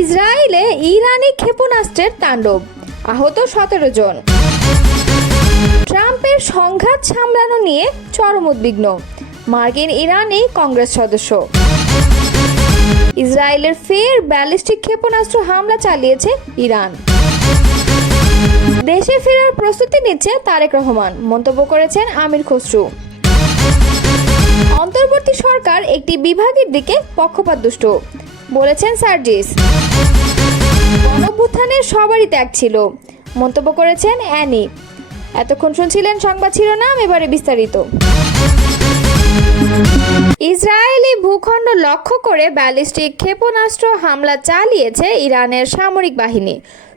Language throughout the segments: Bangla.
ইসরায়েলে ইরানি ক্ষেপণাস্ত্রের তাণ্ডব, আহত 17 জন। ট্রাম্পের সংঘাত সামলানো নিয়ে চরম উদ্বিগ্ন মার্কিন ইরানি কংগ্রেস সদস্য। ইসরায়েলের ফের ব্যালিস্টিক ক্ষেপণাস্ত্র হামলা চালিয়েছে ইরান। দেশে ফেরার প্রস্তুতি নিচ্ছে তারেক রহমান, মন্তব্য করেছেন আমির খসরু। অন্তর্বর্তী সরকার একটি বিভাগের দিকে পক্ষপাতদুষ্ট, বলেছেন সার্জিস। গণঅভ্যুত্থানের সবারই ত্যাগ ছিল, মন্তব্য করেছেন অ্যানি। এতক্ষণ শুনছিলেন সংবাদ শিরোনাম, এবারে বিস্তারিত। ইসরায়েলি ভূখণ্ড লক্ষ্য করে ব্যালিস্টিক ক্ষেপণাস্ত্র হামলা চালিয়েছে ইরানের সামরিক বাহিনী।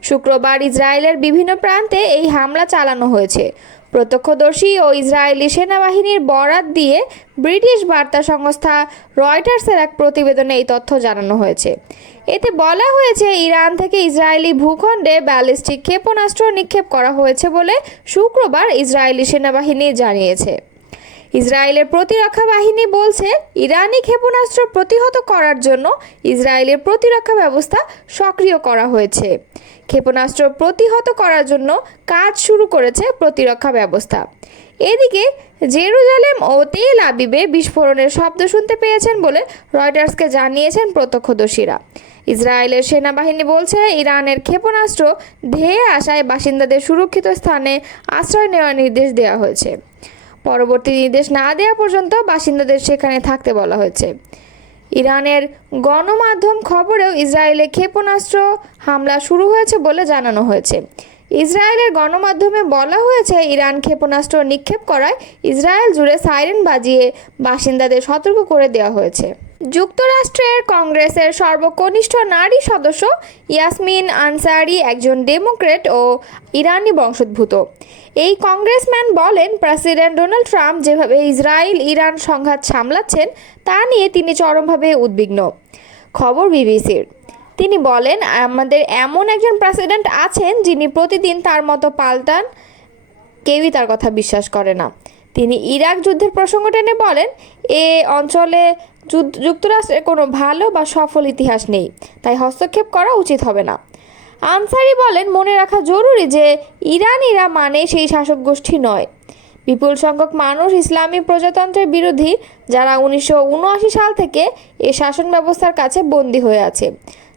শুক্রবার ইসরায়েলের বিভিন্ন প্রান্তে এই হামলা চালানো হয়েছে। প্রত্যক্ষদর্শী ও ইসরায়েলি সেনাবাহিনীর বরাত দিয়ে ব্রিটিশ বার্তা সংস্থা রয়টার্সের এক প্রতিবেদনে এই তথ্য জানানো হয়েছে। এতে বলা হয়েছে, ইরান থেকে ইসরায়েলি ভূখণ্ডে ব্যালিস্টিক ক্ষেপণাস্ত্র নিক্ষেপ করা হয়েছে বলে শুক্রবার ইসরায়েলি সেনাবাহিনী জানিয়েছে। ইসরায়েলের প্রতিরক্ষা বাহিনী বলছে, ইরানি ক্ষেপণাস্ত্র প্রতিহত করার জন্য ইসরায়েলের প্রতিরক্ষা ব্যবস্থা সক্রিয় করা হয়েছে। ক্ষেপণাস্ত্র প্রতিহত করার জন্য কাজ শুরু করেছে প্রতিরক্ষা ব্যবস্থা। এদিকে জেরুজালেম ও তেল আবিবে বিস্ফোরণের শব্দ শুনতে পেয়েছেন বলে রয়টার্সকে জানিয়েছেন প্রত্যক্ষদর্শীরা। ইসরায়েলের সেনাবাহিনী বলছে, ইরানের ক্ষেপণাস্ত্র ধেয়ে আসায় বাসিন্দাদের সুরক্ষিত স্থানে আশ্রয় নেওয়ার নির্দেশ দেওয়া হয়েছে। পরবর্তী নির্দেশ না দেওয়া পর্যন্ত বাসিন্দাদের সেখানে থাকতে বলা হয়েছে। ইরানের গণমাধ্যম খবরেও ইসরায়েলে ক্ষেপণাস্ত্র হামলা শুরু হয়েছে বলে জানানো হয়েছে। ইসরায়েলের গণমাধ্যমে বলা হয়েছে, ইরান ক্ষেপণাস্ত্র নিক্ষেপ করায় ইসরায়েল জুড়ে সাইরেন বাজিয়ে বাসিন্দাদের সতর্ক করে দেওয়া হয়েছে। যুক্তরাষ্ট্রের কংগ্রেসের সর্বকনিষ্ঠ নারী সদস্য ইয়াসমিন আনসারি একজন ডেমোক্রেট ও ইরানি বংশোদ্ভূত। এই কংগ্রেসম্যান বলেন, প্রেসিডেন্ট ডোনাল্ড ট্রাম্প যেভাবে ইসরায়েল ইরান সংঘাত সামলাচ্ছেন তা নিয়ে তিনি চরমভাবে উদ্বিগ্ন। খবর বিবিসির। তিনি বলেন, আমাদের এমন একজন প্রেসিডেন্ট আছেন যিনি প্রতিদিন তার মতো পাল্টান, কেউই তার কথা বিশ্বাস করে না। তিনি ইরাক যুদ্ধের প্রসঙ্গ টেনে বলেন, এ অঞ্চলে যুক্তরাষ্ট্রের কোনো ভালো বা সফল ইতিহাস নেই, তাই হস্তক্ষেপ করা উচিত হবে না। আনসারি বলেন, মনে রাখা জরুরি যে ইরানিরা মানে সেই শাসক গোষ্ঠী নয়। বিপুল সংখ্যক মানুষ ইসলামী প্রজাতন্ত্রের বিরোধী, যারা 1979 সাল থেকে এ শাসন ব্যবস্থার কাছে বন্দী হয়ে আছে।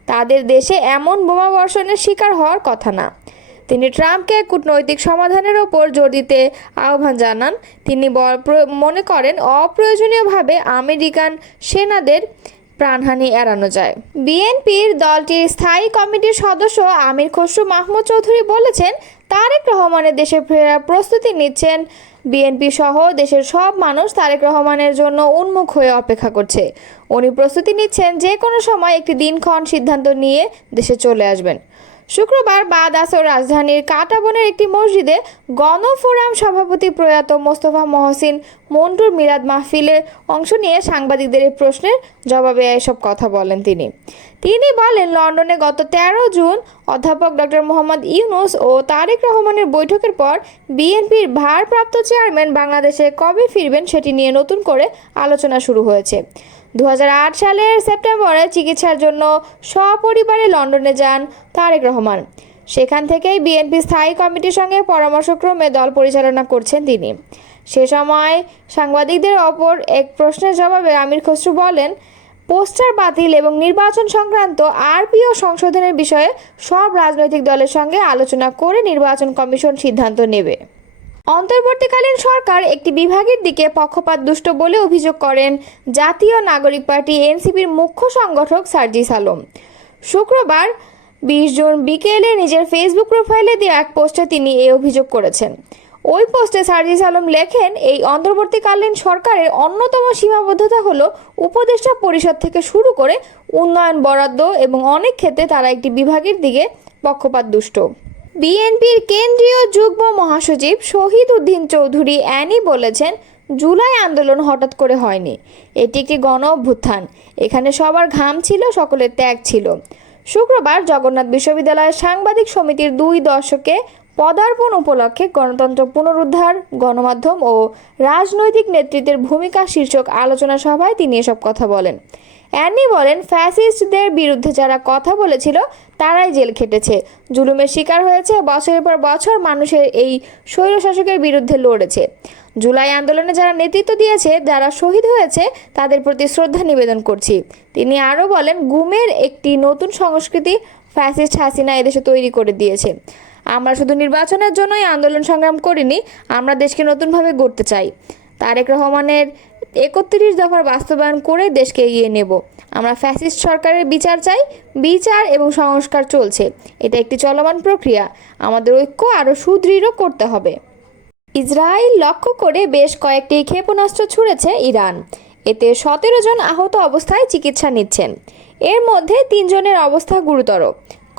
তাদের দেশে এমন বোমা বর্ষণের শিকার হওয়ার কথা না। তিনি ট্রাম্পকে কূটনৈতিক সমাধানের ওপর জোর দিতে আহ্বান জানান। তিনি মনে করেন, অপ্রয়োজনীয়ভাবে আমেরিকান সেনাদের প্রাণহানি এড়ানো যায়। বিএনপির দলটির স্থায়ী কমিটির সদস্য আমির খসরু মাহমুদ চৌধুরী বলেছেন, তারেক রহমানের দেশে ফেরার প্রস্তুতি নিচ্ছেন। বিএনপি সহ দেশের সব মানুষ তারেক রহমানের জন্য উন্মুখ হয়ে অপেক্ষা করছে। উনি প্রস্তুতি নিচ্ছেন, যে কোনো সময় একটি দিনক্ষণ সিদ্ধান্ত নিয়ে দেশে চলে আসবেন। শুক্রবার বাদ আসর রাজধানীর কাঁটাবনের একটি মসজিদে গণফোরাম সভাপতি প্রয়াত মোস্তফা মহসিন মন্টুর মিলাদ মাহফিলে অংশ নিয়ে সাংবাদিকদের এই প্রশ্নের জবাবে এসব কথা বলেন তিনি বলেন, লন্ডনে গত 13 জুন অধ্যাপক ডক্টর মোহাম্মদ ইউনূস ও তারেক রহমানের বৈঠকের পর বিএনপির ভারপ্রাপ্ত চেয়ারম্যান বাংলাদেশে কবে ফিরবেন সেটি নিয়ে নতুন করে আলোচনা শুরু হয়েছে। 2008 সালের সেপ্টেম্বরে চিকিৎসার জন্য সপরিবারে লন্ডনে যান তারেক রহমান। সেখান থেকেই বিএনপি স্থায়ী কমিটির সঙ্গে পরামর্শক্রমে দল পরিচালনা করছেন তিনি। সে সময় সাংবাদিকদের অপর এক প্রশ্নের জবাবে আমির খসরু বলেন, পোস্টার বাতিল এবং নির্বাচন সংক্রান্ত আরপিও সংশোধনের বিষয়ে সব রাজনৈতিক দলের সঙ্গে আলোচনা করে নির্বাচন কমিশন সিদ্ধান্ত নেবে। অন্তর্বর্তীকালীন সরকার একটি বিভাগের দিকে পক্ষপাতদুষ্ট বলে অভিযোগ করেন জাতীয় নাগরিক পার্টি এনসিপির মুখ্য সংগঠক সার্জিস আলম। শুক্রবার 20 জুন বিকেলে নিজের ফেসবুক প্রোফাইলে দেওয়া এক পোস্টে তিনি এই অভিযোগ করেছেন। ওই পোস্টে সার্জিস আলম লেখেন, এই অন্তর্বর্তীকালীন সরকারের অন্যতম সীমাবদ্ধতা হলো উপদেষ্টা পরিষদ থেকে শুরু করে উন্নয়ন বরাদ্দ এবং অনেক ক্ষেত্রে তারা একটি বিভাগের দিকে পক্ষপাতদুষ্ট। বিএনপির কেন্দ্রীয় যুগ্ম মহাসচিব শহীদ উদ্দিন চৌধুরী অ্যানি বলেছেন, জুলাই আন্দোলন হঠাৎ করে হয়নি, এটি একটি গণ অভ্যুত্থান। এখানে সবার ঘাম ছিল, সকলের ত্যাগ ছিল। শুক্রবার জগন্নাথ বিশ্ববিদ্যালয়ের সাংবাদিক সমিতির 2 দশকে পদার্পণ উপলক্ষে গণতন্ত্র পুনরুদ্ধার, গণমাধ্যম ও রাজনৈতিক নেতৃত্বের ভূমিকা শীর্ষক আলোচনা সভায় তিনি এসব কথা বলেন। অ্যানি বলেন, ফ্যাসিস্টদের বিরুদ্ধে যারা কথা বলেছিল তারাই জেল খেটেছে, জুলুমের শিকার হয়েছে, বছরের পর বছর মানুষের এই স্বৈরশাসকের বিরুদ্ধে লড়েছে। জুলাই আন্দোলনে যারা নেতৃত্ব দিয়েছে, যারা শহীদ হয়েছে, তাদের প্রতি শ্রদ্ধা নিবেদন করছি। তিনি আরও বলেন, গুমের একটি নতুন সংস্কৃতি ফ্যাসিস্ট হাসিনা এদেশে তৈরি করে দিয়েছে। আমরা শুধু নির্বাচনের জন্যই আন্দোলন সংগ্রাম করিনি, আমরা দেশকে নতুনভাবে গড়তে চাই। তারেক রহমানের ৩১ দফার বাস্তবায়ন করে দেশকে এগিয়ে নেব। আমরা ফ্যাসিস্ট সরকারের বিচার চাই, বিচার এবং সংস্কার চলছে। এটা একটি চলমান প্রক্রিয়া, আমাদের ঐক্য আরও সুদৃঢ় করতে হবে। ইসরায়েল লক্ষ্য করে বেশ কয়েকটি ক্ষেপণাস্ত্র ছুড়েছে ইরান। এতে ১৭ জন আহত অবস্থায় চিকিৎসা নিচ্ছেন। এর মধ্যে ৩ জনের অবস্থা গুরুতর।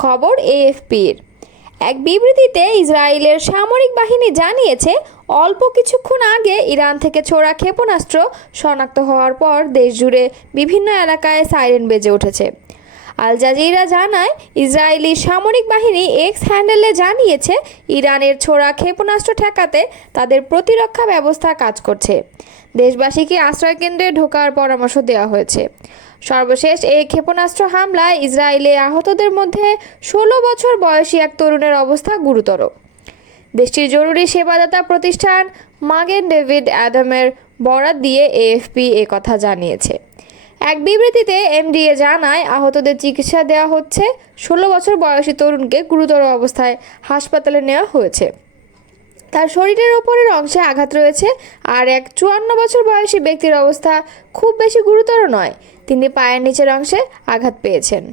খবর এএফপির। এক বিবৃতিতে ইসরায়েলের সামরিক বাহিনী জানিয়েছে, অল্প কিছুক্ষণ আগে ইরান থেকে ছোড়া ক্ষেপণাস্ত্র শনাক্ত হওয়ার পর দেশজুড়ে বিভিন্ন এলাকায় সাইরেন বেজে উঠেছে। আল জাজিরা জানায়, ইসরায়েলি সামরিক বাহিনী এক্স হ্যান্ডেলে জানিয়েছে, ইরানের ছোড়া ক্ষেপণাস্ত্র ঠেকাতে তাদের প্রতিরক্ষা ব্যবস্থা কাজ করছে। দেশবাসীকে আশ্রয়কেন্দ্রে ঢোকার পরামর্শ দেওয়া হয়েছে। সর্বশেষ এই ক্ষেপণাস্ত্র হামলায় ইসরায়েলে আহতদের মধ্যে ১৬ বছর বয়সী এক তরুণের অবস্থা গুরুতর। দেশটির জরুরি সেবাদাতা প্রতিষ্ঠান মাগেন ডেভিড অ্যাডামের বরাত দিয়ে এএফপি কথা জানিয়েছে। এক বিবৃতিতে এমডিএ জানায়, আহতদের চিকিৎসা দেওয়া হচ্ছে। ১৬ বছর বয়সী তরুণকে গুরুতর অবস্থায় হাসপাতালে নেওয়া হয়েছে। তার শরীরের ওপরের অংশে আঘাত রয়েছে। আর এক ৫৪ বছর বয়সী ব্যক্তির অবস্থা খুব বেশি গুরুতর নয়, তিনি পায়ের নিচের অংশে আঘাত পেয়েছেন।